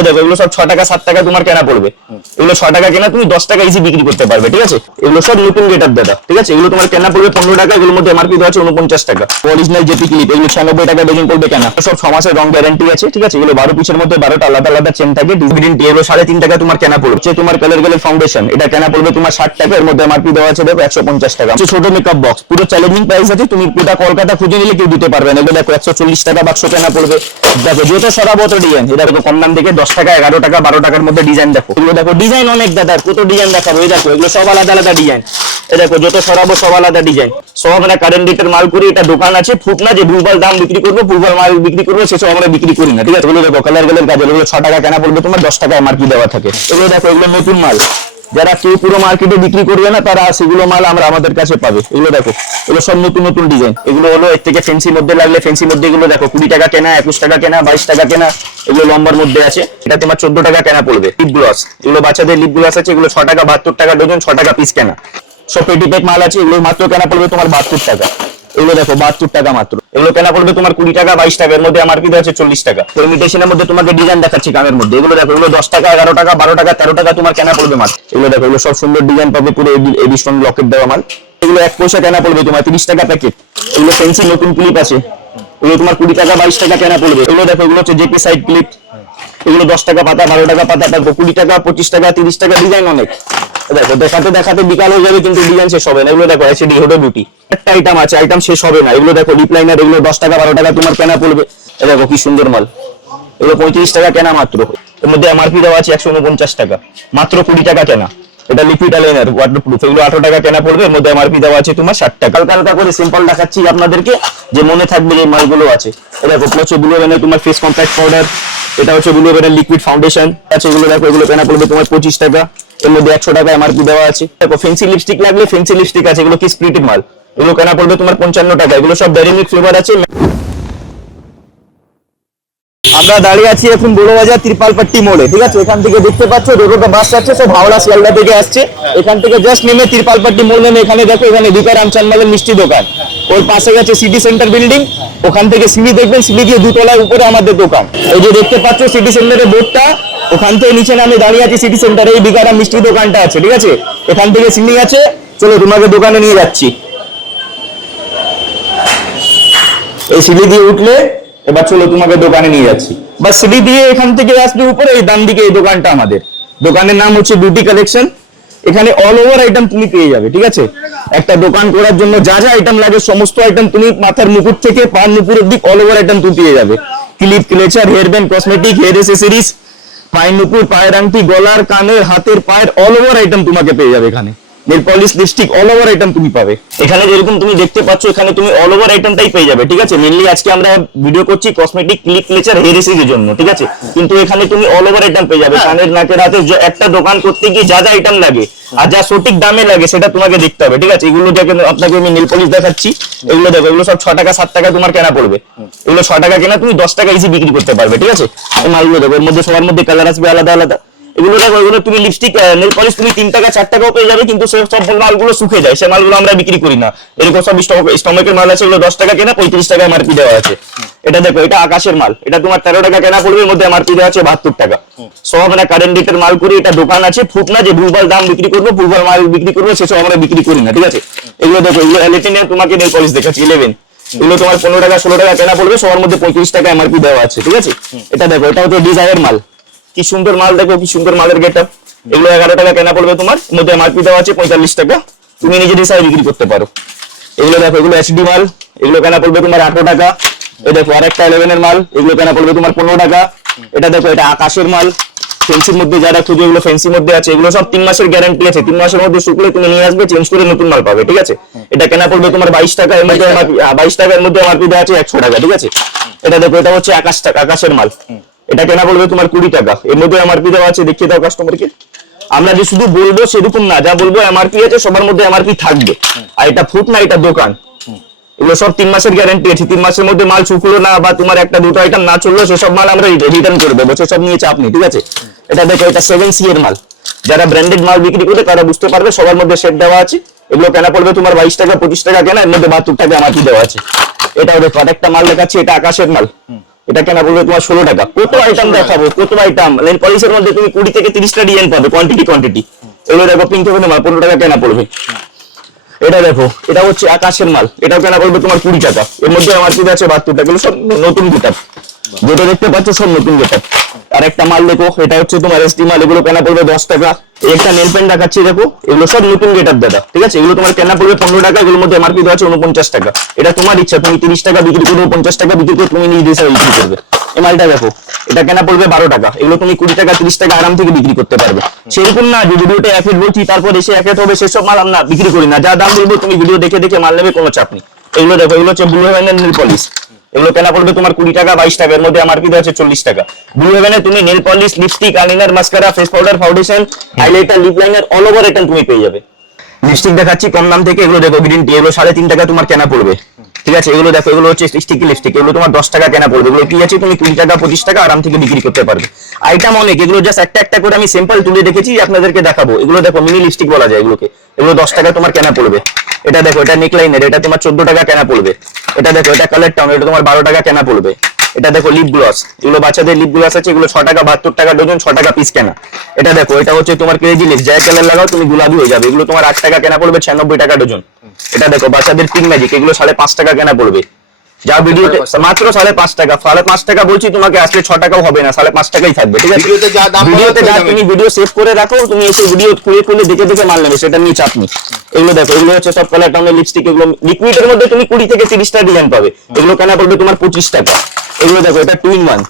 এগুলো দেখো, এগুলো সব 6 টাকা 7 টাকা তোমার কেনা পড়বে। এগুলো 6 টাকা কেনা, তুমি 10 টাকা ইজি বিক্রি করতে পারবে, ঠিক আছে। এগুলো সব নতুন গেটার দাদা, ঠিক আছে। এগুলো তোমার কেনা পড়বে 15 টাকা, এগুলোর মধ্যে এমআরপি দেওয়া আছে 49 টাকা। অরিজিনাল জেপি ক্লিপ, এগুলো 96 টাকা ডজন পড়বে কেনা। সব 6 মাসের রং গ্যারান্টি আছে, ঠিক আছে। এগুলো 12 পিসের মধ্যে 12টা আলাদা আলাদা চেন থাকে, ডিভিডেন্ট এগুলো 3.5 টাকা তোমার কেনা পড়বে। তোমার কালার গেলের ফাউন্ডেশন, এটা কেনা পড়বে তোমার 60 টাকা, এর মধ্যে এমআরপি দেওয়া আছে দেখো 150 টাকা। ছোট মেকআপ বক্স, পুরো চ্যালেঞ্জিং প্রাইস আছে, তুমি পুরো কলকাতা খুঁজে নিলে কেউ দিতে পারবে না। এগুলো দেখো 140 টাকা বাক্স কেনা পড়বে। দেখো যত সরাবো তো ডিজাইন, এটা দেখো কম দাম থেকে 10 টাকা 11 টাকা 12 টাকার মধ্যে ডিজাইন দেখো। এগুলো দেখো ডিজাইন অনেক দাদা, কত ডিজাইন দেখাবো। এই দেখো এগুলো সব আলাদা আলাদা ডিজাইন, এই দেখো যত সরাবো সব আলাদা ডিজাইন। সব আমরা কারেন্ট রেটের মাল করি, এটা দোকান আছে, ফুট না যে ভুলভাল দাম বিক্রি করবো, ভুলভাল মাল বিক্রি করবো, সেসব আমরা বিক্রি করি না, ঠিক আছে। এগুলো দেখো কালার গেলের কাজ, এগুলো 6 টাকা কেনা পড়বে তোমার, 10 টাকা এমআরপি দেওয়া থাকে। এগুলো দেখো এগুলো নতুন মাল, যারা কেউ পুরো মার্কেটে বিক্রি করবে না তারা সেগুলো মাল আমরা আমাদের কাছে পাবে। এগুলো দেখো এগুলো সব নতুন নতুন ডিজাইন। এগুলো হলো এর থেকে ফ্যান্সি মধ্যে লাগলে ফ্যান্সি মধ্যে এগুলো দেখো 20 টাকা কেনা, 21 টাকা কেনা, 22 টাকা কেনা। এগুলো লম্বার মধ্যে আছে, এটা তোমার 14 টাকা কেনা পড়বে। লিপ গ্লস, এগুলো বাচ্চাদের লিপ গ্লস আছে, এগুলো 6 টাকা 72 টাকা ডজন, 6 টাকা পিস কেনা। সব পেটি প্যাক মাল আছে, এগুলো মাত্র কেনা পড়বে তোমার 72 টাকা। এগুলো দেখো 72 টাকা মাত্র। এগুলো কেনা পড়বে তোমার 20 টাকা 22 টাকা, এর মধ্যে এমআরপি দেওয়া আছে 40 টাকা। ইমিটেশনের মধ্যে তোমাকে ডিজাইন দেখাচ্ছি কানের মধ্যে। এগুলো দেখো এগুলো 10 টাকা 11 টাকা 12 টাকা 13 টাকা তোমার কেনা পড়বে মাত্র। এগুলো দেখো এগুলো সব সুন্দর ডিজাইন পাবে, পুরো এবি স্টোন লকেট দেওয়া মাল। এগুলো 1 পয়সা কেনা পড়বে তোমার 30 টাকা প্যাকেট। এগুলো ফ্যান্সি নতুন ক্লিপ আছে, এগুলো তোমার 20 টাকা 22 টাকা কেনা পড়বে। এগুলো দেখো এগুলো হচ্ছে জেপি সাইড ক্লিপ, এগুলো 10 টাকা পাতা 12 টাকা পাতা, তারপর 20 টাকা 25 টাকা 30 টাকা, ডিজাইন অনেক। দেখো দেখাতে দেখাতে বিকাল হয়ে যাবে কিন্তু ডিজাইন শেষ হবে না। এগুলো দেখো এসডি হোডো বিউটি, একটা আইটেম আছে, আইটেম শেষ হবে না। এগুলো দেখো লিপ লাইনার, এগুলো 10 টাকা 12 টাকা তোমার কেনা পড়বে। দেখো কি সুন্দর মাল, এগুলো 35 টাকা কেনা মাত্র। এর মধ্যে এমআরপি দেওয়া আছে 149 টাকা, মাত্র 20 টাকা কেনা। এটা লিকুইড আইলাইনার ওয়াটারপ্রুফ, এগুলো 18 টাকা কেনা পড়বে। এর মধ্যে এমআরপি দেওয়া আছে তোমার 60 টাকা। হালকা হালকা করে সিম্পল দেখাচ্ছি আপনাদেরকে, যে মনে থাকবে যে মালগুলো আছে। এটা দেখো হচ্ছে ব্লু হেভেনের তোমার ফেস কম্প্যাক্ট পাউডার, এটা হচ্ছে ব্লু হেভেনের লিকুইড ফাউন্ডেশন আছে। এগুলো দেখো এগুলো কেনা পড়বে তোমার 25 টাকা, এর মধ্যে 100 টাকা এমআরপি দেওয়া আছে। দেখো ফেন্সি লিপস্টিক লাগলে ফেন্সি লিপস্টিক আছে, এগুলো কি স্প্রিটেড মাল, এগুলো কেনা পড়বে তোমার 55 টাকা। এগুলো সব ডেইরি মিল্ক ফ্লেভার আছে। আমরা দাঁড়িয়ে আছি এখন বড়বাজার ত্রিপালপট্টি মোড়ে, ঠিক আছে। এখান থেকে দেখতে পাচ্ছ দুটো বাস যাচ্ছে, সব হাওড়া শিয়ালদা থেকে আসছে। এখান থেকে জাস্ট নেমে ত্রিপালপট্টি মোড় নেমে এখানে দেখো, এখানে দীপা রামচন্দ্রের মিষ্টি দোকান, ওর পাশে গেছে সিটি সেন্টার বিল্ডিং। ওখান থেকে সিঁড়ি দেখবেন, সিঁড়ি দিয়ে 2 তলার উপরে আমাদের দোকান। এই যে দেখতে পাচ্ছ সিটি সেন্টারের বোর্ডটা, ওখান থেকে নিচে আমি দাঁড়িয়ে আছি সিটি সেন্টারে, এই বিকারাম মিষ্টি দোকানটা আছে, ঠিক আছে। এখান থেকে সিঁড়ি আছে, চলো তোমাকে দোকানে নিয়ে যাচ্ছি। এই সিঁড়ি দিয়ে উঠলে এবার চলো তোমাকে দোকানে নিয়ে যাচ্ছি। বা সিঁড়ি দিয়ে এখান থেকে আসলে উপরে, এই ডান দিকে এই দোকানটা আমাদের। দোকানের নাম হচ্ছে বিউটি কালেকশন। এখানে অল ওভার আইটেম তুমি পেয়ে যাবে, ঠিক আছে। একটা দোকান করার জন্য যা যা আইটেম লাগে সমস্ত আইটেম তুমি মাথার মুকুট থেকে পা নুপুর অব্দি অল ওভার আইটেম তুমি পেয়ে যাবে। Clip, clutcher, hair band, cosmetic, hair accessories, পায়ের নুপুর, পায়ের আংটি, গলার, কানের, হাতের, পায়ের অল ওভার আইটেম তোমাকে পেয়ে যাবে এখানে। Nail polish, lipstick, all over item তুমি পাবে এখানে। যেরকম তুমি দেখতে পাচ্ছ এখানে তুমি অল ওভার আইটেমটাই পেয়ে যাবে, ঠিক আছে। মেইনলি আজকে আমরা ভিডিও করছি কসমেটিক, ক্লিপ, ক্লেচার, হেয়ার অ্যাসেসরিজের জন্য, ঠিক আছে। কিন্তু এখানে তুমি অল ওভার আইটেম পেয়ে যাবে। কানের, নাকের, হাতে, একটা দোকান করতে গিয়ে যা যা আইটেম লাগে আর যা সঠিক দামে লাগে সেটা তোমাকে দেখতে হবে, ঠিক আছে। এগুলো দেখে আপনাকে আমি নেল পলিশ দেখাচ্ছি। এগুলো দেখো এগুলো সব 6 টাকা 7 টাকা তোমার কেনা পড়বে। এগুলো 6 টাকা কেনা, তুমি 10 টাকা ইজি বিক্রি করতে পারবে, ঠিক আছে। এই মালগুলো দেখো, এর মধ্যে সবার মধ্যে কালার আসবে আলাদা আলাদা। এগুলো দেখো, এগুলো তুমি লিপস্টিক, নেল পলিশ তুমি 3 টাকা 4 টাকাও পেয়ে যাবে, কিন্তু সব মালগুলো শুকে যায়, সেই মালগুলো আমরা বিক্রি করি না। এরকম সব স্টমেকের মাল আছে, এগুলো 10 টাকা কেনা, 35 টাকা এমআরপি দেওয়া আছে। এটা দেখো, এটা আকাশের মাল, এটা তোমার 13 টাকা কেনা পড়বে, এর মধ্যে এমআরপি দেওয়া আছে 72 টাকা। সব আমরা কারেন্ট রেটের মাল করি, এটা দোকান আছে, ফুট না যে ভুলভাল দাম বিক্রি করবো, ভুলভাল মাল বিক্রি করবো, সেসব আমরা বিক্রি করি না, ঠিক আছে। এগুলো দেখো, এগুলো এলিটিনের তোমাকে নেল পলিশ দেখাচ্ছি 11, এগুলো তোমার 15 টাকা 16 টাকা কেনা পড়বে, সবার মধ্যে 35 টাকা এমআরপি দেওয়া আছে, ঠিক আছে। এটা দেখো, এটা হচ্ছে ডিজাইনের মাল, কি সুন্দর মাল, দেখো কি সুন্দর মালের গেটআপ। এগুলো 11 টাকা কেনা পড়বে তোমার, এর মধ্যে এমআরপি দেওয়া আছে 45 টাকা, তুমি নিজে ডিসাইড বিক্রি করতে পারো। এগুলো দেখো, এগুলো এসডি মাল, এগুলো কেনা পড়বে তোমার 18 টাকা। এই দেখো আরেকটা 11 এর মাল, এগুলো কেনা পড়বে তোমার 15 টাকা। এটা দেখো, এটা আকাশের মাল, ফেন্সির মধ্যে যারা খুঁজে, এগুলো ফেন্সির মধ্যে আছে। এগুলো সব 3 মাসের গ্যারান্টি আছে, 3 মাসের মধ্যে শুকলে তুমি নিয়ে আসবে, চেঞ্জ করে নতুন মাল পাবে, ঠিক আছে। এটা কেনা পড়বে তোমার 22 টাকা, এর মধ্যে 22 টাকা, এর মধ্যে এমআরপি দেওয়া আছে 100 টাকা, ঠিক আছে। এটা দেখো, এটা হচ্ছে আকাশের মাল, এটা কেনা পড়বে তোমার 20 টাকা, এর মধ্যে এমআরপি দেওয়া আছে। দেখিয়ে দাও কাস্টমারকে। আমরা যে শুধু বলবো সেরকম না, যা বলবো এমআরপি আছে, সবার মধ্যে এমআরপি থাকবে। আর এটা ফুট না, এটা দোকান। এগুলো সব 3 মাসের গ্যারান্টি আছে। 3 মাসের মধ্যে মাল শুকলো না বা তোমার একটা দুটো আইটেম না চললো, সেসব মাল আমরা রিটার্ন করে দেবো, সেসব নিয়ে চাপ নেই, ঠিক আছে। এটা দেখো, এটা 7C এর মাল, যারা ব্র্যান্ডেড মাল বিক্রি করে তারা বুঝতে পারবে, সবার মধ্যে সেট দেওয়া আছে। এগুলো কেনা পড়বে তোমার 22 টাকা 25 টাকা কেনা, এর মধ্যে 72 টাকা এমআরপি দেওয়া আছে। এটা দেখো, আরেকটা মাল দেখাচ্ছি, এটা আকাশের মাল, এটা কেনা পড়বে তোমার 16 টাকা। কত আইটেম দেখাবো, কত আইটেম। নেল পলিশের মধ্যে তুমি 20 থেকে 30টা ডিজাইন পাবে, কোয়ান্টিটি। এগুলো দেখো পিঙ্ক হবে তোমার 15 টাকা কেনা পড়বে। এটা দেখো, এটা হচ্ছে আকাশের মাল, এটাও কেনা পড়বে তোমার 20 টাকা। এর মধ্যে আমার কি আছে 72 টাকা। এগুলো সব নতুন গেটআপ, যেটা দেখতে পাচ্ছ সব নতুন গেটআপ। আর একটা মাল দেখো, এটা হচ্ছে তোমার এসটি মাল, এগুলো কেনা পড়বে 10 টাকা। একটা নেল পেন দেখাচ্ছি দেখো, এগুলো সব নতুন গেটআপ দাদা, ঠিক আছে। এগুলো তোমার কেনা পড়বে 15 টাকা, এগুলোর মধ্যে এমআরপি দেওয়া আছে 49 টাকা। এটা তোমার ইচ্ছা, তুমি 30 টাকা বিক্রি করবে, 50 টাকা বিক্রি করে তুমি নিজ হিসাবে বিক্রি করবে। এই মালটা দেখো, এটা কেনা পড়বে 12 টাকা। এগুলো তুমি 20 টাকা 30 টাকা আরাম থেকে বিক্রি করতে পারবে। সেরকম না যে ভিডিওটা অ্যাফেট বলছি তারপর এসে অ্যাফেট হবে, সেসব মাল আমরা বিক্রি করি না। যা দাম বলবো তুমি ভিডিও দেখে দেখে মাল নেবে, কোনো চাপ নেই। এগুলো দেখো, এগুলো হচ্ছে ব্লু হেভেনের নেল পলিশ, এগুলো কেনা পড়বে তোমার 20 টাকা 22 টাকা। এর মধ্যে এমআরপি দেওয়া আছে 40 টাকা। ব্লু হেভেনে তুমি nail polish, lipstick, eyeliner, mascara, face powder, foundation, highlighter, lip liner all over item তুমি পেয়ে যাবে। লিপস্টিক দেখাচ্ছি কম দাম থেকে, এগুলো দেখো গ্রিন টি, এগুলো 3.5 টাকা তোমার কেনা পড়বে, ঠিক আছে। এগুলো দেখো, এগুলো হচ্ছে স্টিকি লিপস্টিক, এগুলো তোমার 10 টাকা কেনা পড়বে। এগুলো কি আছে, তুমি 20 টাকা 25 টাকা আরাম থেকে বিক্রি করতে পারবে। আইটেম অনেক, এগুলো জাস্ট একটা করে আমি স্যাম্পল তুলে রেখেছি আপনাদেরকে দেখাবো। এগুলো দেখো মিনি লিপস্টিক বলা যায় এগুলোকে, এগুলো 10 টাকা তোমার কেনা পড়বে। এটা দেখো, এটা নেকলাইনের, এটা তোমার 14 টাকা কেনা পড়বে। এটা দেখো, এটা কালার টাউন, এটা তোমার 12 টাকা কেনা পড়বে। এটা দেখো লিপ গ্লস, এগুলো বাচ্চাদের লিপ গ্লস আছে, এগুলো 6 টাকা 72 টাকা ডজন, 6 টাকা পিস কেনা। এটা দেখো, এটা হচ্ছে তোমার ক্রেজি লিপ, যাই কালার লাগাও তুমি গুলাবি হয়ে যাবে। এগুলো তোমার 8 টাকা কেনা পড়বে, 96 টাকা ডজন। এটা দেখো বাচ্চাদের পিঙ্ক ম্যাজিক, এগুলো 5.5 টাকা কেনা পড়বে। যা ভিডিওতে মাত্র 5.5 টাকা, 5.5 টাকা বলছি তোমাকে, আসলে 6 টাকাও হবে না, 5.5 টাকাই থাকবে, ঠিক আছে। ভিডিওতে যা তুমি ভিডিও সেভ করে রাখো, তুমি এসে ভিডিও খুলে দেখে দেখে মাল নেবে, সেটা নিয়ে চাপ নেই। এগুলো দেখো, এগুলো হচ্ছে সব কালার টাউনের লিপস্টিক, এগুলো লিকুইডের মধ্যে তুমি 20 থেকে 30টা ডিজাইন পাবে। এগুলো কেনা পড়বে তোমার 25 টাকা। এগুলো দেখো, এটা 2 in 1,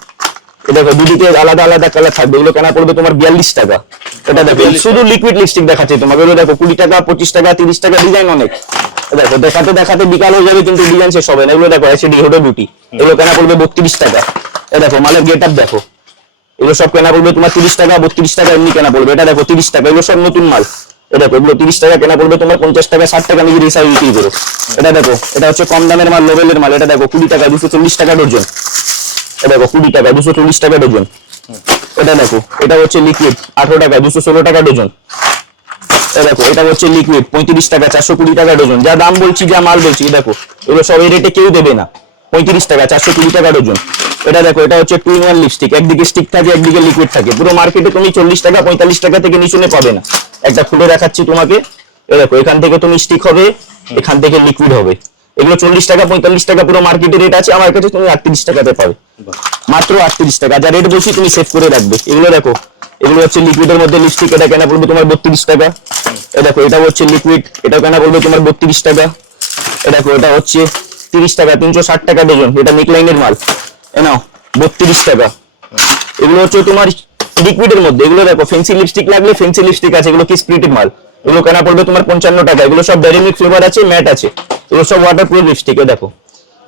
দেখো দুদিকে আলাদা আলাদা কালার থাকবে, এগুলো কেনা পড়বে তোমার 42 টাকা। এটা দেখো শুধু লিকুইড লিপস্টিক দেখাচ্ছি তোমাকে, এগুলো দেখো 20 টাকা 25 টাকা 30 টাকা, ডিজাইন অনেক। দেখো দেখাতে দেখাতে বিকাল হয়ে যাবে, কিন্তু ডিজাইন শেষ হবে না। এগুলো দেখো এসডি হুডো বিউটি, এগুলো কেনা পড়বে 32 টাকা। এ দেখো মালের গেটআপ দেখো, এগুলো সব কেনা পড়বে তোমার 30 টাকা 32 টাকা এমনি কেনা পড়বে। এটা দেখো 30 টাকা, এগুলো সব নতুন মাল। এ দেখো, এগুলো 30 টাকা কেনা পড়বে তোমার, 50 টাকা 60 টাকা নিজের হিসাবে বিক্রি করো। এটা দেখো, এটা হচ্ছে কম দামের মাল, নোবেলের মাল। এটা দেখো 20 টাকা 240 টাকা ডজন। এ দেখো 20 টাকা 240 টাকা ডজন। এটা দেখো, এটা হচ্ছে লিকুইড 18 টাকা 216 টাকা ডজন। দেখো, এটা হচ্ছে লিকুইড 35 টাকা 420 টাকা ডজন। যা দাম বলছি, যা মাল বলছি, দেখো এগুলো সব এই রেটে কেউ দেবে না। 35 টাকা 420 টাকা ডজন। এটা দেখো, এটা হচ্ছে 2 in 1 লিপস্টিক, একদিকে স্টিক থাকে একদিকে লিকুইড থাকে। পুরো মার্কেটে তুমি 40 টাকা 45 টাকা থেকে নিচে পাবে না। একটা খুলে দেখাচ্ছি তোমাকে, এই দেখো এখান থেকে তুমি স্টিক হবে, এখান থেকে লিকুইড হবে। এগুলো 40 টাকা 45 টাকা পুরো মার্কেটে রেট আছে, আমার কাছে তুমি 38 টাকাতে পাবে, মাত্র 38 টাকা। যা রেট বলছি তুমি সেভ করে রাখবে। এগুলো দেখো, এগুলো হচ্ছে লিকুইডের মধ্যে লিপস্টিক, এটা কেনা পড়বে তোমার 32 টাকা। এই দেখো, এটা হচ্ছে লিকুইড, এটা কেনা পড়বে তোমার 32 টাকা। এই দেখো, এটা হচ্ছে 30 টাকা 360 টাকা ডজন। এটা নেকলাইনের মাল, এ নাও 32 টাকা। এগুলো হচ্ছে তোমার লিকুইডের মধ্যে, এগুলো দেখো ফেন্সি লিপস্টিক লাগলে ফেন্সি লিপস্টিক আছে, এগুলো কি স্প্লিটেড মাল। এগুলো কেনা পড়বে তোমার 55 টাকা। এগুলো সব ডেইরি মিল্ক ফ্লেভার আছে, ম্যাট আছে, এগুলো সব ওয়াটারপ্রুফ লিপস্টিক। দেখো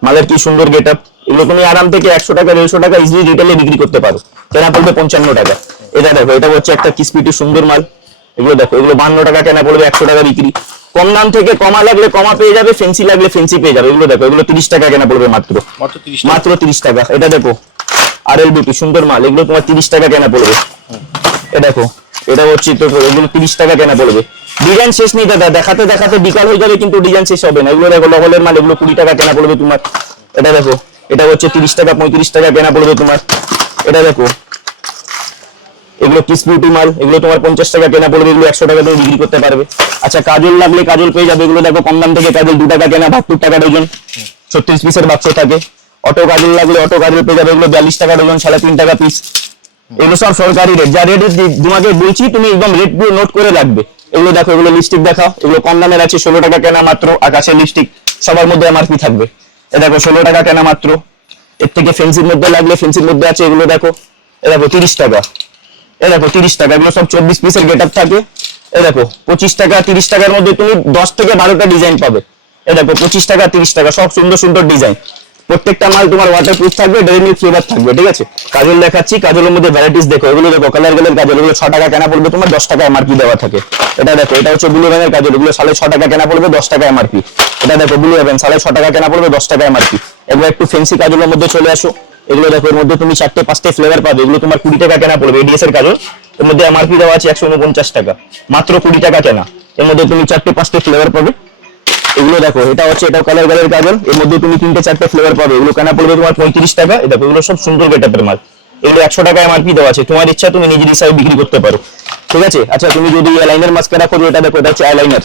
মালের কি সুন্দর গেটআপ। এগুলো তুমি আরাম থেকে 100 টাকা 150 টাকা ইজিলি রিটেলে বিক্রি করতে পারো, কেনা পড়বে 55 টাকা। এটা দেখো, এটা হচ্ছে একটা কিসপিটি সুন্দর মাল। এগুলো দেখো, এগুলো 52 টাকা কেনা পড়বে, 100 টাকা বিক্রি। কম দাম থেকে কমা লাগলে কমা পেয়ে যাবে, ফেন্সি লাগলে ফেন্সি পেয়ে যাবে। এগুলো দেখো, এগুলো 30 টাকা কেনা পড়বে, মাত্র 30 টাকা। এটা দেখো আরএল বিউটি সুন্দর মাল, এগুলো তোমার 30 টাকা কেনা পড়বে। এ দেখো, এটা হচ্ছে তো, এগুলো 30 টাকা কেনা পড়বে। ডিজাইন শেষ নেই দাদা, দেখাতে দেখাতে বিকাল হয়ে যাবে, কিন্তু ডিজাইন শেষ হবে না। এগুলো দেখো লবলের মাল, এগুলো 20 টাকা কেনা পড়বে তোমার। এটা দেখো, এটা হচ্ছে 30 টাকা 35 টাকা কেনা পড়বে তোমার। এটা দেখো, এগুলো কিস বিউটি মাল, এগুলো তোমার 50 টাকা কেনা পড়বে, এগুলো 100 টাকা তুমি বিক্রি করতে পারবে। আচ্ছা, কাজল লাগলে কাজল পেয়ে যাবে। এগুলো দেখো কম দাম থেকে কাজল 2 টাকা কেনা, 72 টাকা ডজন, 36 পিসের বাক্স থাকে। অটো কাজল লাগলে অটো কাজল পেয়ে যাবে, এগুলো 42 টাকা ডজন, 3.5 টাকা পিস। এগুলো সব সরকারি রেট, যা রেট তোমাকে বলছি তুমি একদম রেটগুলো নোট করে রাখবে। এগুলো দেখো, এগুলো লিপস্টিক দেখাও, এগুলো কম দামের আছে, 16 টাকা কেনা মাত্র। আকাশের লিপস্টিক সবার মধ্যে এমআরপি থাকবে। এ দেখো 16 টাকা কেনা মাত্র। এর থেকে ফেন্সির মধ্যে লাগলে ফেন্সির মধ্যে আছে, এগুলো দেখো, এ দেখো 30 টাকা। এ দেখো 30 টাকা, এগুলো সব 24 পিসের গেটআপ থাকে। এ দেখো 25 টাকা 30 টাকার মধ্যে তুমি 10 থেকে 12টা ডিজাইন পাবে। এ দেখো 25 টাকা 30 টাকা, সব সুন্দর সুন্দর ডিজাইন। প্রত্যেকটা মাল তোমার ওয়াটারপ্রুফ থাকবে, ডেইরি মিল্ক ফ্লেভার থাকবে, ঠিক আছে। কাজল দেখাচ্ছি, কাজলের মধ্যে ভ্যারাইটিস দেখো, এগুলো দেখো কালার কাজল, এগুলো 6 টাকা কেনা পড়বে তোমার, 10 টাকা এমআরপি দেওয়া থাকে। এটা দেখো, এটা হচ্ছে ব্লু হেভেনের কাজল, এগুলো 6.5 টাকা কেনা পড়বে, 10 টাকা এমআরপি। এটা দেখো ব্লু হেভেন 6.5 টাকা কেনা পড়বে, 10 টাকা এমআরপি। এগুলো একটু ফেন্সি কাজলের মধ্যে চলে আসো। এগুলো দেখো, এর মধ্যে তুমি 4টে 5টে ফ্লেভার পাবে। এগুলো তোমার 20 টাকা কেনা পড়বে, এডিএস এর কাজল। এর মধ্যে এমআরপি দেওয়া আছে 149 টাকা, মাত্র 20 টাকা কেনা। এর মধ্যে তুমি 4টে 5টে ফ্লেভার পাবে। এগুলো দেখো, এটা হচ্ছে এটাও কালার কাজল, এর মধ্যে তুমি 3-4টে ফ্লেভার পাবে। এগুলো কেনা পড়বে তোমার 35 টাকা। এই দেখো এগুলো সব সুন্দর গেটআপের মাল, এগুলো 100 টাকা এমআরপি দেওয়া আছে, তোমার ইচ্ছা তুমি নিজের হিসাবে বিক্রি করতে পারো, ঠিক আছে। আচ্ছা তুমি যদি আইলাইনার মাস্কারা খোঁজো, এটা দেখো, এটা হচ্ছে আইলাইনার,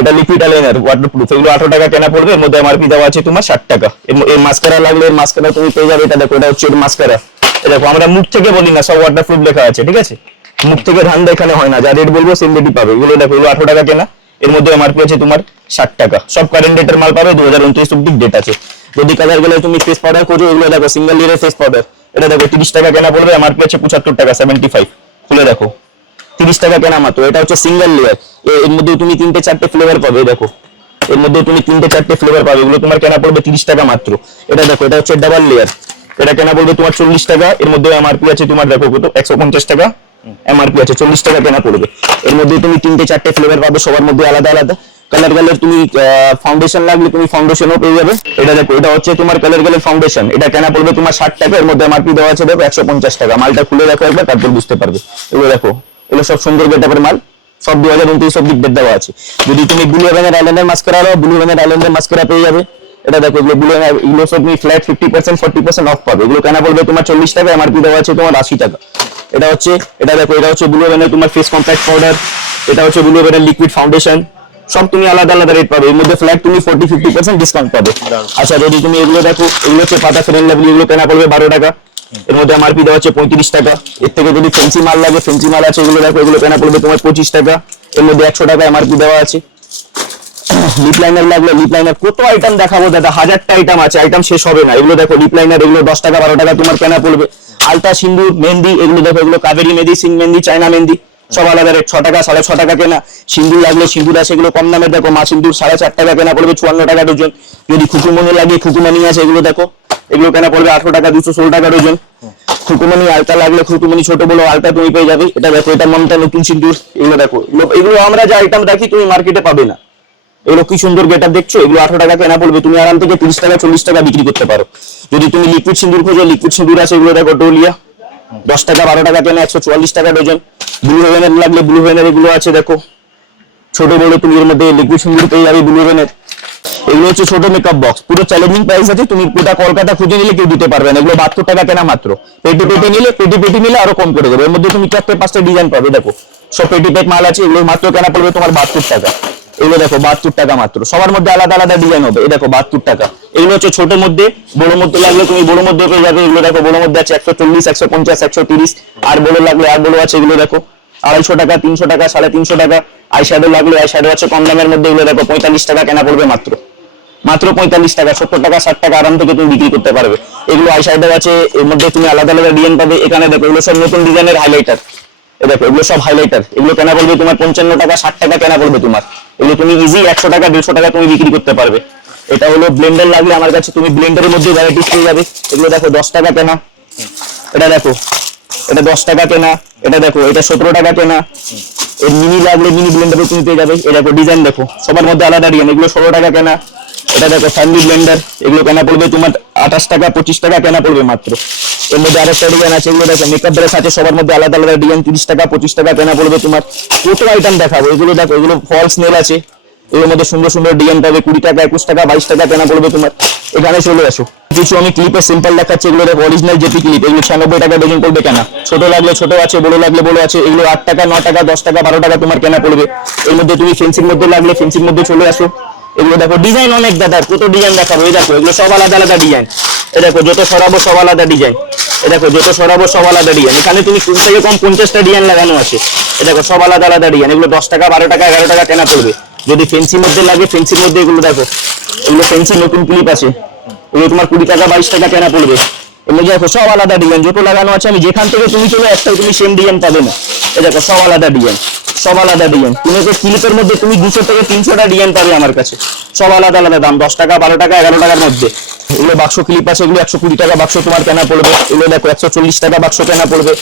এটা লিকুইড আইলাইনার ওয়াটারপ্রুফ, এগুলো 18 টাকা কেনা পড়বে, এর মধ্যে এমআরপি দেওয়া আছে তোমার 60 টাকা। এর মাস্কারা লাগলে এর মাস্কারা তুমি পেয়ে যাবে, এটা দেখো, এটা হচ্ছে এর মাস্কারা। এই দেখো আমরা মুখ থেকে বলি না, সব ওয়াটারপ্রুফ লেখা আছে, ঠিক আছে, মুখ থেকে ধান্দা এখানে হয় না, যা রেট বলবো সেম রেটই পাবে। এগুলো দেখো, এগুলো 18 টাকা কেনা, এর মধ্যে এমআরপি আছে তোমার 60 টাকা। সব কারেন্ট ডেটের মাল পাবে, 2029 অব্দি ডেট আছে। যদি কালার গেলে তুমি ফেস পাউডার খোঁজো, এগুলো দেখো সিঙ্গেল লেয়ারের ফেস পাউডার, এটা দেখো 30 টাকা কেনা পড়বে, এমআরপি আছে 75 টাকা, 75। খুলে দেখো 30 টাকা কেনা মাত্র, এটা হচ্ছে সিঙ্গেল লেয়ার, এর মধ্যে তুমি 3-4টে ফ্লেভার পাবে। দেখো এর মধ্যে তুমি 3-4টে ফ্লেভার পাবে, এগুলো তোমার কেনা পড়বে 30 টাকা মাত্র। এটা দেখো, এটা হচ্ছে ডাবল লেয়ার, এটা কেনা পড়বে তোমার 40 টাকা, এর মধ্যে এমআরপি আছে তোমার দেখো কত, 150 টাকা এমআরপি আছে, 40 টাকা কেনা পড়বে। এর মধ্যে তুমি 3-4টে ফ্লেভার পাবে, সবার মধ্যে আলাদা আলাদা কালার গেলের। তুমি ফাউন্ডেশন লাগলে তুমি ফাউন্ডেশনও পেয়ে যাবে। এটা দেখো, এটা হচ্ছে তোমার কালার গেলের ফাউন্ডেশন, এটা কেনা পড়বে তোমার 60 টাকা, এর মধ্যে এমআরপি দেওয়া আছে দেখো 150 টাকা। মালটা খুলে দেখো একবার, তারপর বুঝতে পারবে। এগুলো দেখো, এগুলো সব সুন্দর গেটআপের মাল, সব 2029 অব্দি ডেট দেওয়া আছে। যদি তুমি ব্লু হেভেনের আইল্যান্ডের মাস্কারা নাও, ব্লু হেভেনের আইল্যান্ডের মাস্কারা পেয়ে যাবে। এটা দেখো, এগুলো ব্লু হেভেন, এগুলো সব তুমি ফ্ল্যাট 50% 40% অফ পাবে। এগুলো কেনা পড়বে তোমার 40 টাকা, এমআরপি দেওয়া আছে তোমার 80 টাকা। এটা হচ্ছে, এটা দেখো, এটা হচ্ছে ব্লু হেভেনের তোমার ফেস কম্প্যাক্ট পাউডার, এটা হচ্ছে ব্লু হেভেনের লিকুইড ফাউন্ডেশন, সব তুমি আলাদা আলাদা রেট পাবে। এর মধ্যে ফ্ল্যাট তুমি 40-50% ডিসকাউন্ট পাবে। আচ্ছা যদি তুমি এগুলো দেখো, এগুলো হচ্ছে পাতা ফ্রেন্ড লেভেল, এগুলো কেনা পড়বে 12 টাকা, এর মধ্যে এমআরপি দেওয়া হচ্ছে 35 টাকা। এর থেকে যদি ফেন্সি মাল লাগে, ফেন্সি মাল আছে, এগুলো দেখো, এগুলো কেনা পড়বে তোমার 25 টাকা, এর মধ্যে 100 টাকা এমআরপি দেওয়া আছে। লিপ লাইনার লাগলে, লিপ লাইনার কত আইটেম দেখাবো দাদা, 1000টা আইটেম আছে, আইটেম শেষ হবে না। এগুলো দেখো লিপ লাইনার, এগুলো 10 টাকা 12 টাকা তোমার কেনা পড়বে। আলতা সিন্দুর মেহেন্দি, এগুলো দেখো, এগুলো কাবেরি মেহেন্দি, সিং মেহেন্দি, চায়না মেহেন্দি, সব আলাদা রেট, 6 টাকা 6.5 টাকা কেনা। সিন্দুর লাগলে সিন্দুর আছে, এগুলো কম দামের, দেখো মা সিন্দুর 4.5 টাকা কেনা পড়বে, 54 টাকা ডজন। যদি খুকুমনি লাগে, খুকুমনি আছে, এগুলো দেখো, এগুলো কেনা পড়বে 18 টাকা, 216 টাকা ডজন। খুকুমনি আলতা লাগলে, খুকুমনি ছোট বড় আলতা তুমি পেয়ে যাবে। এটা দেখো, এটা মমতা নতুন সিন্দুর, এগুলো দেখো, এগুলো আমরা যা আইটেম রাখি তুমি মার্কেটে পাবে না। এগুলো কি সুন্দর গেটআপ দেখছো, এগুলো 18 টাকা কেনা পড়বে, তুমি আরাম থেকে 30 টাকা 40 টাকা বিক্রি করতে পারো। যদি তুমি লিকুইড সিন্দুর খোঁজো, লিকুইড সিন্দুর আছে, এগুলো দেখো ডোলিয়া 10 টাকা 12 টাকা কেনা, 144 টাকা ডজন। ব্লু হেভেনের লাগলে ব্লু হেভেনের এগুলো আছে দেখো, ছোট বড় তুমি এর মধ্যে লিকুইড সিন্দুর পেয়ে যাবে ব্লু হেভেনের। এগুলো হচ্ছে ছোট মেকআপ বক্স, পুরো চ্যালেঞ্জিং প্রাইস আছে, তুমি পুরো কলকাতা খুঁজে নিলে কেউ দিতে পারবে না। এগুলো 72 টাকা কেনা মাত্র, পেটি পেটি নিলে আরো কম করে দেবে। এর মধ্যে তুমি 4-5টা ডিজাইন পাবে, দেখো সব পেটি প্যাক মাল আছে, এগুলো মাত্র কেনা পড়বে তোমার 72 টাকা। এগুলো দেখো 72 টাকা মাত্র, সবার মধ্যে আলাদা আলাদা ডিজাইন হবে। এই দেখো 72 টাকা। এগুলো হচ্ছে ছোট মধ্যে, বড় মধ্যে লাগলে তুমি বড় মধ্যে পেয়ে যাবে। এগুলো দেখো বড় মধ্যে আছে 140, 150, 130, আর বড় লাগলে আর বড় আছে। এগুলো দেখো 250 টাকা, 300 টাকা, 350 টাকা। আইশ্যাডো লাগলে আইশ্যাডো আছে কম দামের মধ্যে, এগুলো দেখো 45 টাকা কেনা পড়বে মাত্র, মাত্র 45 টাকা। 70 টাকা 60 টাকা আরাম থেকে তুমি বিক্রি করতে পারবে। এগুলো আইশ্যাডো আছে, এর মধ্যে তুমি আলাদা আলাদা ডিজাইন পাবে। এখানে দেখো এগুলো সব নতুন ডিজাইনের হাইলাইটার, দেখো এগুলো সব হাইলাইটার, এগুলো কেনা পড়বে তোমার 55 টাকা 60 টাকা কেনা পড়বে তোমার। এগুলো তুমি ইজি 100 টাকা 150 টাকা তুমি বিক্রি করতে পারবে। এটা হলো ব্লেন্ডার লাগলে আমার কাছে তুমি ব্লেন্ডারের মধ্যে ভ্যারাইটিস পেয়ে যাবে। এগুলো দেখো 10 টাকা কেনা, এটা দেখো এটা 10 টাকা কেনা, এটা দেখো এটা 17 টাকা কেনা। এর মিনি লাগলে মিনি ব্লেন্ডারও তুমি পেয়ে যাবে। এটা দেখো ডিজাইন দেখো, সবার মধ্যে আলাদা ডিজাইন। এগুলো 16 টাকা কেনা। এটা দেখো ফ্যামিলি ব্লেন্ডার, এগুলো কেনা পড়বে তোমার 28 টাকা 25 টাকা কেনা পড়বে মাত্র। এর মধ্যে আরেকটা ডিজাইন আছে, এগুলো দেখো মেকআপ ব্রাশ আছে, সবার মধ্যে আলাদা আলাদা ডিজাইন, 30 টাকা 25 টাকা কেনা পড়বে তোমার। কত আইটেম দেখাবো। এগুলো দেখো, এগুলো ফলস নেল আছে, এগুলোর মধ্যে সুন্দর সুন্দর ডিজাইন পাবে। 20 টাকা 21 টাকা 22 টাকা কেনা পড়বে তোমার। এখানে চলে আসো, কিছু আমি ক্লিপে সিম্পল দেখাচ্ছি। এগুলো দেখো অরিজিনাল জেপি ক্লিপ, এগুলো 96 টাকা ডজন পড়বে কেনা। ছোট লাগলে ছোট আছে, বড় লাগলে বড় আছে। এগুলো 8 টাকা 9 টাকা 10 টাকা 12 টাকা তোমার কেনা পড়বে। এর মধ্যে তুমি ফেন্সির মধ্যে লাগলে ফেন্সির মধ্যে চলে আসো। এগুলো দেখো ডিজাইন অনেক দাদা, কত ডিজাইন দেখাবো। এই দেখো এগুলো সব আলাদা আলাদা ডিজাইন। এই দেখো যত সরাবো সব আলাদা ডিজাইন। এই দেখো যত সরাবো সব আলাদা ডিজাইন। এখানে তুমি কম থেকে কম 50টা ডিজাইন লাগানো আছে। এই দেখো সব আলাদা আলাদা ডিজাইন। এগুলো 10 টাকা 12 টাকা 11 টাকা কেনা পড়বে। যদি ফেন্সির মধ্যে লাগে ফেন্সির মধ্যে এগুলো দেখো, এগুলো ফেন্সি নতুন ক্লিপ আছে, এগুলো তোমার 20 টাকা 22 টাকা কেনা পড়বে। এগুলো দেখো সব আলাদা ডিজাইন, যত লাগানো আছে আমি যেখান থেকে তুমি চলে একটাও তুমি সেম ডিজাইন পাবে না। এই দেখো সব আলাদা ডিজাইন, সব আলাদা ডিজাইন। তুমি তো ক্লিপের মধ্যে তুমি 200 থেকে 300টা ডিজাইন পাবে আমার কাছে, সব আলাদা আলাদা দাম, 10 টাকা 12 টাকা 11 টাকার মধ্যে। এগুলো বাক্স ক্লিপ আছে, এগুলো 120 টাকা বাক্স তোমার কেনা পড়বে। এগুলো দেখো 140 টাকা বাক্স কেনা পড়বে।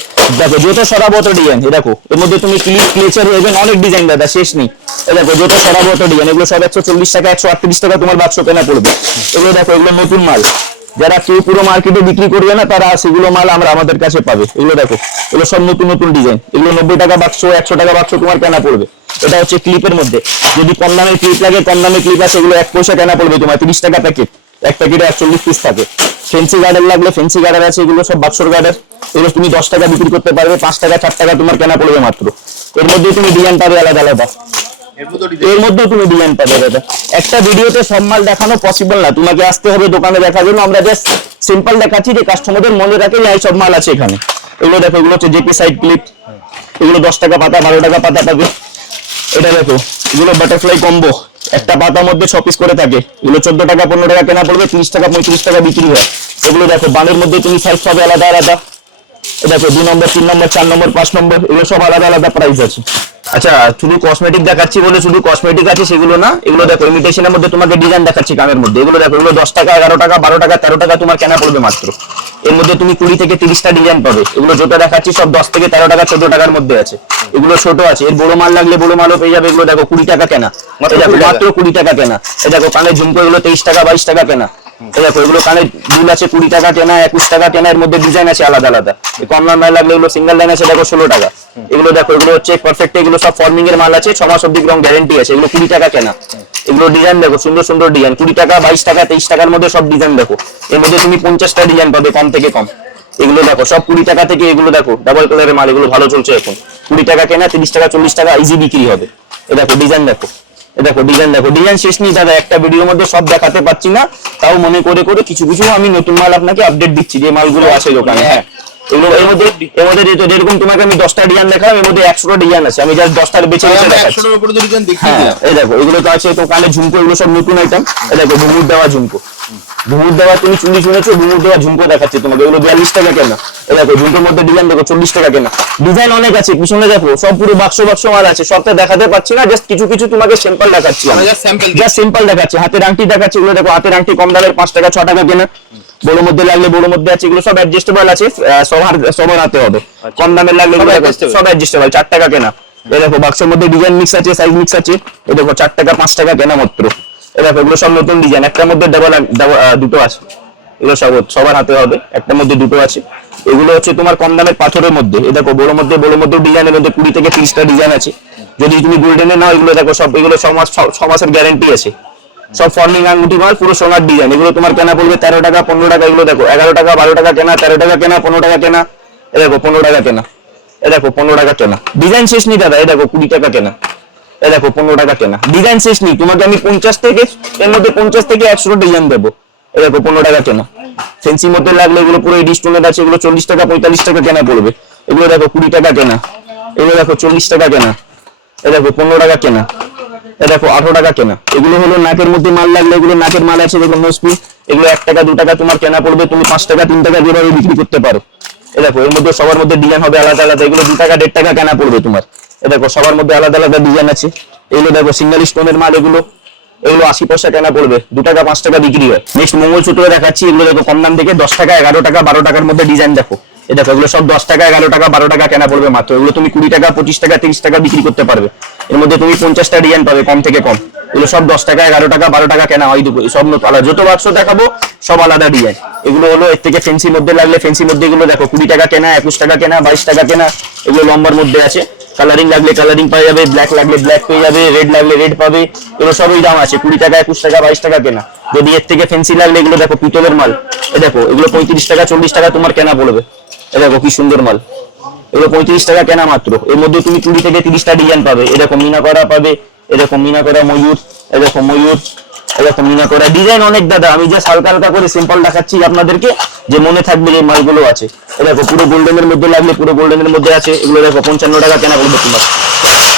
দেখো যত সরাবো অত ডিজাইন। এই দেখো এর মধ্যে তুমি ক্লিপ ক্লেচার হবেন অনেক ডিজাইন দাদা, শেষ নেই। এই দেখো যত সরাবো অত ডিজাইন। এগুলো সব 140 টাকা 138 টাকা তোমার বাক্স কেনা পড়বে। এগুলো দেখো এগুলো নতুন মাল, যারা কেউ পুরো মার্কেটে বিক্রি করবে না তারা সেগুলো মাল আমরা আমাদের কাছে পাবে। এগুলো দেখো এগুলো সব নতুন নতুন ডিজাইন। এগুলো 90 টাকা বাক্স 100 টাকা বাক্স তোমার কেনা পড়বে। এটা হচ্ছে ক্লিপের মধ্যে, যদি কম দামের ক্লিপ লাগে, কম দামের ক্লিপ আছে, এগুলো 1 পয়সা কেনা পড়বে তোমার, 30 টাকা প্যাকেট, এক প্যাকেটে 41 পিস থাকে। ফেন্সি গার্ডার লাগলে ফেন্সি গার্ডার আছে, এগুলো সব বাক্সর গার্ডার, এগুলো তুমি 10 টাকা বিক্রি করতে পারবে, 5 টাকা 4 টাকা তোমার কেনা পড়বে মাত্র। এর মধ্যে তুমি ডিজাইন পাবে আলাদা আলাদা, এর মধ্যেও তুমি ডিজাইন পাবে দাদা। একটা ভিডিওতে সব মাল দেখানো পসিবল না, তোমাকে আসতে হবে দোকানে দেখার জন্য। আমরা জাস্ট সিম্পল দেখাচ্ছি যে কাস্টমারদের মনে রাখে যে এই সব মাল আছে এখানে। এগুলো দেখো, এগুলো হচ্ছে জেপি সাইড ক্লিপ, এগুলো 10 টাকা পাতা, 12 টাকা পাতা পাবে। এটা দেখো, এগুলো বাটারফ্লাই কম্বো, একটা পাতার মধ্যে 6 পিস করে থাকে, এগুলো 14 টাকা 15 টাকা কেনা পড়বে, 30 টাকা 35 টাকা বিক্রি হয়। এগুলো দেখো, বানের মধ্যে তুমি সাইজ পাবে আলাদা আলাদা। দেখো 2 নম্বর, 3 নম্বর, 4 নম্বর, 5 নম্বর, এগুলো সব আলাদা আলাদা প্রাইস আছে। আচ্ছা, শুধু কসমেটিক দেখাচ্ছি বলে শুধু কসমেটিক আছে সেগুলো না, এগুলো দেখো ইমিটেশনের মধ্যে তোমাকে ডিজাইন দেখাচ্ছি কানের মধ্যে। এগুলো দেখো, এগুলো 10 টাকা, 11 টাকা, 12 টাকা, 13 টাকা তোমার কেনা পড়বে মাত্র। এর মধ্যে তুমি 20 থেকে 30টা ডিজাইন পাবে। এগুলো যেটা দেখাচ্ছি সব 10 থেকে 13 টাকা, 14 টাকার মধ্যে আছে। এগুলো ছোট আছে, এর বড় মাল লাগলে বড় মালও পেয়ে যাবে। এগুলো দেখো 20 টাকা কেনা, মাত্র 20 টাকা কেনা। এই দেখো কানের ঝুমকো, এগুলো 23 টাকা 22 টাকা কেনা। এই দেখো, এগুলো কানের দুল আছে 20 টাকা কেনা, 21 টাকা কেনা, এর মধ্যে ডিজাইন আছে আলাদা আলাদা। কম দাম লাগলে এগুলো সিঙ্গেল লাইন আছে, দেখো 16 টাকা। এগুলো দেখো, এগুলো হচ্ছে পারফেক্ট, এগুলো সব ফর্মিং এর মাল আছে, 6 মাস অবধি রং গ্যারান্টি আছে। এগুলো 20 টাকা কেনা। এগুলো ডিজাইন দেখো, সুন্দর সুন্দর ডিজাইন, 20 টাকা 22 টাকা 23 টাকার মধ্যে সব ডিজাইন দেখো। এর মধ্যে তুমি 50টা ডিজাইন পাবে কম থেকে কম। এগুলো দেখো সব 20 টাকা থেকে, এগুলো দেখো ডাবল কালারের মাল, এগুলো ভালো চলছে এখন। 20 টাকা কেনা, 30 টাকা 40 টাকা ইজি বিক্রি হবে। এ দেখো ডিজাইন দেখো, এ দেখো ডিজাইন দেখো, ডিজাইন শেষ নেই দাদা, একটা ভিডিওর মধ্যে সব দেখাতে পাচ্ছি না, তাও মনে করে করে কিছু কিছু আমি নতুন মাল আপনাকে আপডেট দিচ্ছি যে মালগুলো আছে দোকানে। হ্যাঁ, এগুলো এর মধ্যে যেরকম তোমাকে আমি 10টা ডিজাইন দেখালাম, এর মধ্যে 100টা ডিজাইন আছে, আমি জাস্ট 10টার বেছে বেছে দেখাচ্ছি। হ্যাঁ, এই দেখো, এগুলো তো আছে তো কানে ঝুমকো, এগুলো সব নতুন আইটেম। এই দেখো ঘুমুর দেওয়া ঝুমকো, ঘুমুর দেওয়া, তুমি চুলি শুনেছো, ঘুমুর দেওয়া ঝুমকো দেখাচ্ছি তোমাকে, এগুলো 42 টাকা কেনা। এই দেখো ঝুমকোর মধ্যে ডিজাইন দেখো 40 টাকা কেনা। ডিজাইন অনেক আছে, পিছনে দেখো সব পুরো বাক্স বাক্স মাল আছে, সবটা দেখাতে পাচ্ছি না, জাস্ট কিছু কিছু তোমাকে স্যাম্পল দেখাচ্ছি, জাস্ট সিম্পল দেখাচ্ছি। হাতের আংটি দেখাচ্ছি, এগুলো দেখো হাতের আংটি কম দামের 5 টাকা 6 টাকা কেনা। বড় মধ্যে লাগলে বড় মধ্যে আছে, এগুলো সব অ্যাডজাস্টেবল আছে, সবার হাতে হবে। কম দামের লাগলে সব অ্যাডজাস্টেবল, 4 টাকা কেনা। এই দেখো বাক্সের মধ্যে ডিজাইন মিক্স আছে, সাইজ মিক্স আছে। এই দেখো 4 টাকা 5 টাকা কেনা মাত্র। এই দেখো এগুলো সব নতুন ডিজাইন, একটার মধ্যে দুটো আছে, এগুলো সবার হাতে হবে, একটার মধ্যে দুটো আছে। এগুলো হচ্ছে তোমার কম দামের পাথরের মধ্যে। এই দেখো বড় মধ্যে ডিজাইনের মধ্যে 20 থেকে 30টা ডিজাইন আছে। যদি তুমি গোল্ডেনে নাও, এগুলো দেখো সব, এগুলো 6 মাসের গ্যারান্টি আছে, সব ফর্মিং আঙ্গুটি মাল, পুরো সোনার ডিজাইন। এগুলো তোমার কেনা পড়বে 13 টাকা 15 টাকা। এগুলো দেখো 11 টাকা 12 টাকা কেনা, 13 টাকা কেনা, 15 টাকা কেনা। এ দেখো 15 টাকা কেনা, এ দেখো 15 টাকা কেনা। ডিজাইন শেষ নেই দাদা, এ দেখো 20 টাকা কেনা, এ দেখো 15 টাকা কেনা। ডিজাইন শেষ নেই, তোমাকে আমি 50 থেকে, এর মধ্যে 50 থেকে 100 ডিজাইন দেবো। এ দেখো 15 টাকা কেনা। ফেন্সি মধ্যে লাগলে এগুলো পুরো এডি স্টোনের আছে, এগুলো 40 টাকা 45 টাকা কেনা পড়বে। এগুলো দেখো 20 টাকা কেনা, এগুলো দেখো 40 টাকা কেনা, এ দেখো 15 টাকা কেনা, এ দেখো 18 টাকা কেনা। এগুলো হলো নাকের মধ্যে মাল লাগলে, এগুলো নাকের মাল আছে, দেখো নোজপিন, এগুলো 1 টাকা 2 টাকা তোমার কেনা পড়বে, তুমি 5 টাকা 3 টাকা যেভাবে বিক্রি করতে পারো। এ দেখো এর মধ্যে সবার মধ্যে ডিজাইন হবে আলাদা আলাদা, এগুলো 2 টাকা 1.5 টাকা কেনা পড়বে তোমার। এ দেখো সবার মধ্যে আলাদা আলাদা ডিজাইন আছে। এগুলো দেখো সিঙ্গেল স্টোনের মাল, এগুলো 80 পয়সা কেনা পড়বে, 2 টাকা 5 টাকা বিক্রি হয়। নেক্সট মঙ্গলসূত্র দেখাচ্ছি, এগুলো দেখো কম দাম থেকে 10 টাকা 11 টাকা 12 টাকার মধ্যে ডিজাইন দেখো। এই দেখো এগুলো সব 10 টাকা 11 টাকা 12 টাকা কেনা পড়বে মাত্র। এগুলো তুমি 20 টাকা 25 টাকা 30 টাকা বিক্রি করতে পারবে। এর মধ্যে তুমি 50টা ডিজাইন পাবে কম থেকে কম। এগুলো সব 10 টাকা 11 টাকা 12 টাকা কেনা হয়, সব আলাদা। যত বাক্স দেখাবো সব আলাদা ডিজাইন। এগুলো হলো এর থেকে ফেন্সি মধ্যে লাগলে, ফেন্সি মধ্যে এগুলো দেখো 20 টাকা কেনা, 21 টাকা কেনা, 22 টাকা কেনা। এগুলো লম্বার মধ্যে আছে, কালারিং লাগলে কালারিং পাওয়া যাবে, ব্ল্যাক লাগলে ব্ল্যাক পেয়ে যাবে, রেড লাগলে রেড পাবে। এগুলো সবই দাম আছে, 20 টাকা 21 টাকা 22 টাকা কেনা। যদি এর থেকে ফেন্সি লাগলে, এগুলো দেখো পিতলের মাল, এ দেখো এগুলো 35 টাকা 40 টাকা তোমার কেনা পড়বে। এ দেখো কি সুন্দর মাল, এগুলো 35 টাকা কেনা মাত্র। এর মধ্যে তুমি 20 থেকে 30টা ডিজাইন পাবে। এরকম মিনা করা পাবে, এরকম মিনা করা ময়ূর, এরকম ময়ূর, এরকম মিনা করা ডিজাইন অনেক দাদা। আমি জাস্ট হালকা হালকা করে সিম্পল দেখাচ্ছি আপনাদেরকে, যে মনে থাকবে যে মালগুলো আছে। এ দেখো পুরো গোল্ডেনের মধ্যে লাগলে পুরো গোল্ডেনের মধ্যে আছে। এগুলো দেখো 55 টাকা কেনা পড়বে তোমার।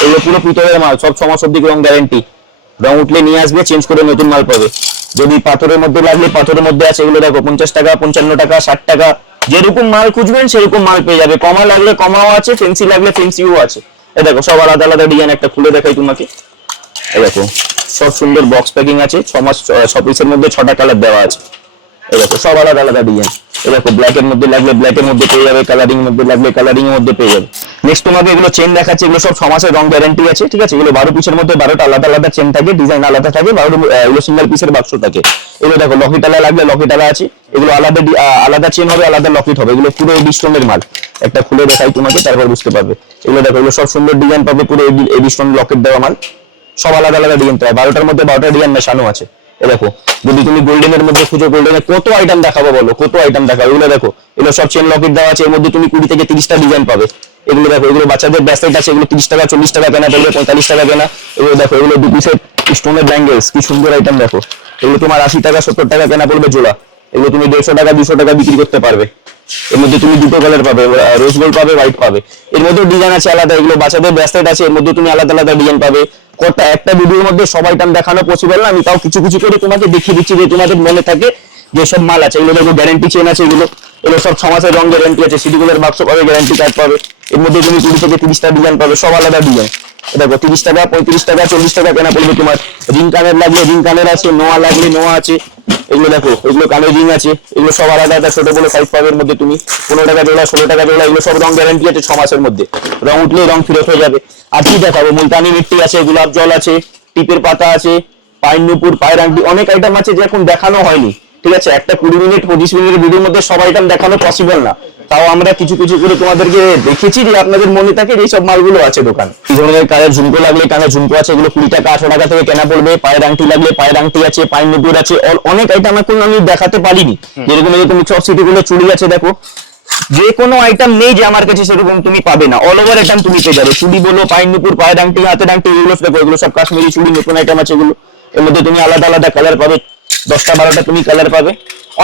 এগুলো পুরো পিতলের মাল, সব 6 মাস অবধি রং গ্যারান্টি। রং উঠলে নিয়ে আসবে, চেঞ্জ করে নতুন মাল পাবে। যদি পাথরের মধ্যে লাগলে পাথরের মধ্যে আছে, এগুলো দেখো 50 টাকা 55 টাকা 60 টাকা। যেরকম মাল খুঁজবেন সেরকম মাল পেয়ে যাবে। কমা লাগলে কমাও আছে, ফেন্সি লাগলে ফেন্সিও আছে। এ দেখো সব আলাদা আলাদা ডিজাইন, একটা খুলে দেখাই তোমাকে। এ দেখো সব সুন্দর বক্স প্যাকিং আছে, 6 মাস 6 পিসের মধ্যে 6টা কালার দেওয়া আছে। এ দেখো সব আলাদা আলাদা ডিজাইন। এ দেখো ব্ল্যাক এর মধ্যে লাগলে ব্ল্যাক এর মধ্যে পেয়ে যাবে, কালারিং এর মধ্যে লাগলে কালারিং এর মধ্যে পেয়ে যাবে। নেক্সট তোমাকে এগুলো চেন দেখাচ্ছে, এগুলো সব 6 মাসের রং গ্যারান্টি আছে, ঠিক আছে। এগুলো 12 পিসের মধ্যে 12টা আলাদা আলাদা চেন থাকে, ডিজাইন আলাদা থাকে, 12 এগুলো সিঙ্গেল পিসের বাক্স থাকে। এগুলো দেখো লকেটালা লাগলে লকেটালা আছে, এগুলো আলাদা আলাদা চেন হবে, আলাদা লকেট হবে। এগুলো পুরো এবি স্টোনের মাল, একটা খুলে দেখাই তোমাকে, তারপর বুঝতে পারবে। এগুলো দেখো, এগুলো সব সুন্দর ডিজাইন পাবে, পুরো এবি স্টোন লকেট দেওয়া মাল, সব আলাদা আলাদা ডিজাইন পাবে। 12টার মধ্যে 12টা ডিজাইন মেশানো আছে। এ দেখো, যদি তুমি গোল্ডেনের মধ্যে খুঁজো, গোল্ডেনের কত আইটেম দেখাবো বলো, কত আইটেম দেখাবো। এগুলো দেখো, এগুলো সব চেন লকেট দেওয়া আছে, এর মধ্যে তুমি 20 থেকে 30টা ডিজাইন পাবে। এগুলো দেখো, এগুলো বাচ্চাদের ব্যাসলেট আছে, এগুলো 30 টাকা 40 টাকা কেনা পড়বে, 45 টাকা কেনা। এগুলো দেখো, এগুলো 2 পিসের স্টোনের ব্যাঙ্গেলস, কি সুন্দর আইটেম দেখো। এগুলো তোমার 80 টাকা 70 টাকা কেনা পড়বে জোড়া। এগুলো তুমি 150 টাকা 200 টাকা বিক্রি করতে পারবে। এর মধ্যে তুমি দুটো কালার পাবে, রোজ গোল্ড পাবে, হোয়াইট পাবে। এর মধ্যে ডিজাইন আছে আলাদা, এগুলো বাচ্চাদের ব্যাসলেট আছে, এর মধ্যে তুমি আলাদা আলাদা ডিজাইন পাবে। কোনটা একটা ভিডিওর মধ্যে সব আইটেম দেখানো পসিবল না, আমি তাও কিছু কিছু করে তোমাকে দেখিয়ে দিচ্ছি, যে তোমাদের মনে থাকে যে সব মাল আছে। এগুলো দেখো গ্যারান্টি চেন আছে, এগুলো সব 6 মাসের রং গ্যারান্টি আছে, সিডিগুলোর বাক্স পাবে, গ্যারান্টি কার্ড পাবে। এর মধ্যে তুমি 20 থেকে 30টা ডিজাইন পাবে, সব আলাদা ডিজাইন। দেখো 30 টাকা 35 টাকা 40 টাকা কেনা পড়বে তোমার। রিং কানের লাগলে রিং কানের আছে, নোয়া লাগলে নোয়া আছে। এগুলো দেখো, এগুলো কানের রিং আছে, এগুলো সব আলাদা আলাদা ছোট বড় সাইজ পাবে। এর মধ্যে তুমি 15 টাকা জোড়া 16 টাকা জোড়া, এগুলো সব রং গ্যারান্টি আছে 6 মাসের মধ্যে। রং উঠলে রং ফেরত হয়ে যাবে। আর কি দেখাবো, মুলতানি মিট্টি আছে, গোলাপ জল আছে, টিপের পাতা আছে, পাইন নুপুর, পায়ের আংটি, অনেক আইটেম আছে যে এখন দেখানো হয়নি, ঠিক আছে। একটা 20 মিনিট 25 মিনিটের ভিডিওর মধ্যে সব আইটেম দেখানো পসিবল না, তাও আমরা কিছু কিছু করে তোমাদেরকে দেখেছি, যে আপনাদের মনে থাকে যে সব মালগুলো আছে দোকান। এই ধরনের কানের ঝুমকো লাগলে কানের ঝুমকো আছে, এগুলো 20 টাকা 8 টাকা থেকে কেনা পড়বে। পায়ের আংটি লাগলে পায়ের আংটি আছে, পাইন নুপুর আছে, অনেক আইটেম এখন আমি দেখাতে পারিনি। যেরকম এই যে তুমি সব সিটিগুলো চুড়ি আছে, দেখো যে কোনো আইটেম নেই যে আমার কাছে সেরকম তুমি পাবে না, অল ওভার আইটেম তুমি পেয়ে যাবে। চুড়ি বলো, পাইন নুপুর, পায়ের আংটি, হাতের আংটি, এগুলো দেখো, এগুলো সব কাশ্মীরি চুড়ি, নতুন আইটেম আছে এগুলো। এর মধ্যে তুমি আলাদা আলাদা কালার পাবে, 10টা 12টা তুমি কালার পাবে।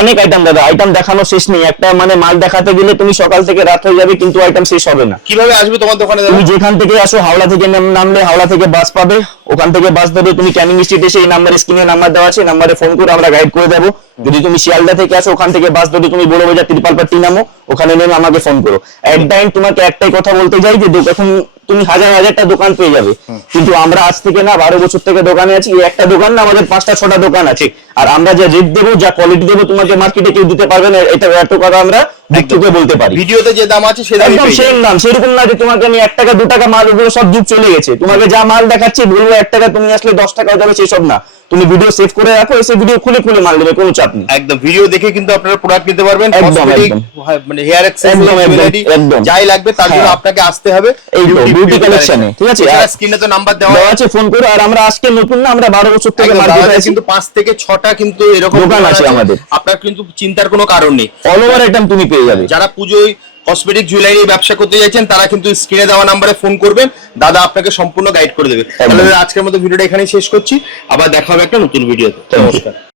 অনেক আইটেম দাদা, আইটেম দেখানো শেষ নেই। একটা মানে মাল দেখাতে গেলে তুমি সকাল থেকে রাত হয়ে যাবে, কিন্তু আইটেম শেষ হবে না। কিভাবে আসবে তোমার দোকানে? তুমি যেখান থেকে আসো, হাওড়া থেকে নামলে হাওড়া থেকে বাস পাবে, ওখান থেকে বাস ধরে তুমি ক্যানিং স্ট্রিট এসে এই নাম্বারে, স্ক্রিনে নাম্বার দেওয়া আছে, নাম্বারে ফোন করে আমরা গাইড করে দেবো। যদি তুমি শিয়ালদা থেকে আসো, ওখান থেকে বাস ধরে তুমি বড় বাজার ত্রিপালপাট্টি নামো, ওখানে নেমে আমাকে ফোন করো। এট টাইম তোমাকে একটাই কথা বলতে চাই, যে এখন তুমি হাজার হাজারটা দোকান পেয়ে যাবে, কিন্তু আমরা আজ থেকে না 12 বছর থেকে দোকানে আছি। এই একটা দোকান না, আমাদের 5টা 6টা দোকান আছে। আর আমরা যে রেট দেবো, যা কোয়ালিটি দেবো, তোমাকে মার্কেটে কেউ দিতে পারবে না, এটা এত কথা আমরা দিকটুকে বলতে পারি। ভিডিওতে যে দাম আছে সেটা একদম সেম দাম, সেরকম না যে তোমাকে আমি 1 টাকা 2 টাকা মাল, ওগুলো সব যুগ চলে গেছে। তোমাকে যা মাল দেখাচ্ছি বলবো 1 টাকা, তুমি আসলে 10 টাকা হয়ে যাবে, সেসব না। তুমি ভিডিও সেভ করে রাখো, এসে ভিডিও খুলে খুলে মাল দেবে, কোনো চাপ নেই। একদম ভিডিও দেখে কিন্তু আপনারা প্রোডাক্ট নিতে পারবেন। একদম, একদম। মানে হেয়ার অ্যাক্সেসরি, একদম যাই লাগবে তার জন্য আপনাকে আসতে হবে এই বিউটি কালেকশনে, ঠিক আছে। আর স্ক্রিনে তো নাম্বার দেওয়া আছে, ফোন করো। আর আমরা আজকে নতুন না, আমরা 12 বছর থেকে মার্কেটে আছি, কিন্তু 5 থেকে 6টা কিন্তু এরকম দোকান আছে আমাদের। আপনার কিন্তু চিন্তার কোনো কারণ নেই, অল ওভার আইটেম তুমি পেয়ে যাবে। যারা পুজোয় কসমেটিক জুয়েলারি ব্যবসা করতে যাচ্ছেন, তারা কিন্তু স্ক্রিনে দেওয়া নম্বরে ফোন করবেন, দাদা আপনাকে সম্পূর্ণ গাইড করে দেবে। তাহলে আজকের মতো ভিডিওটা এখানেই শেষ করছি, আবার দেখা হবে একটা নতুন ভিডিওতে। নমস্কার।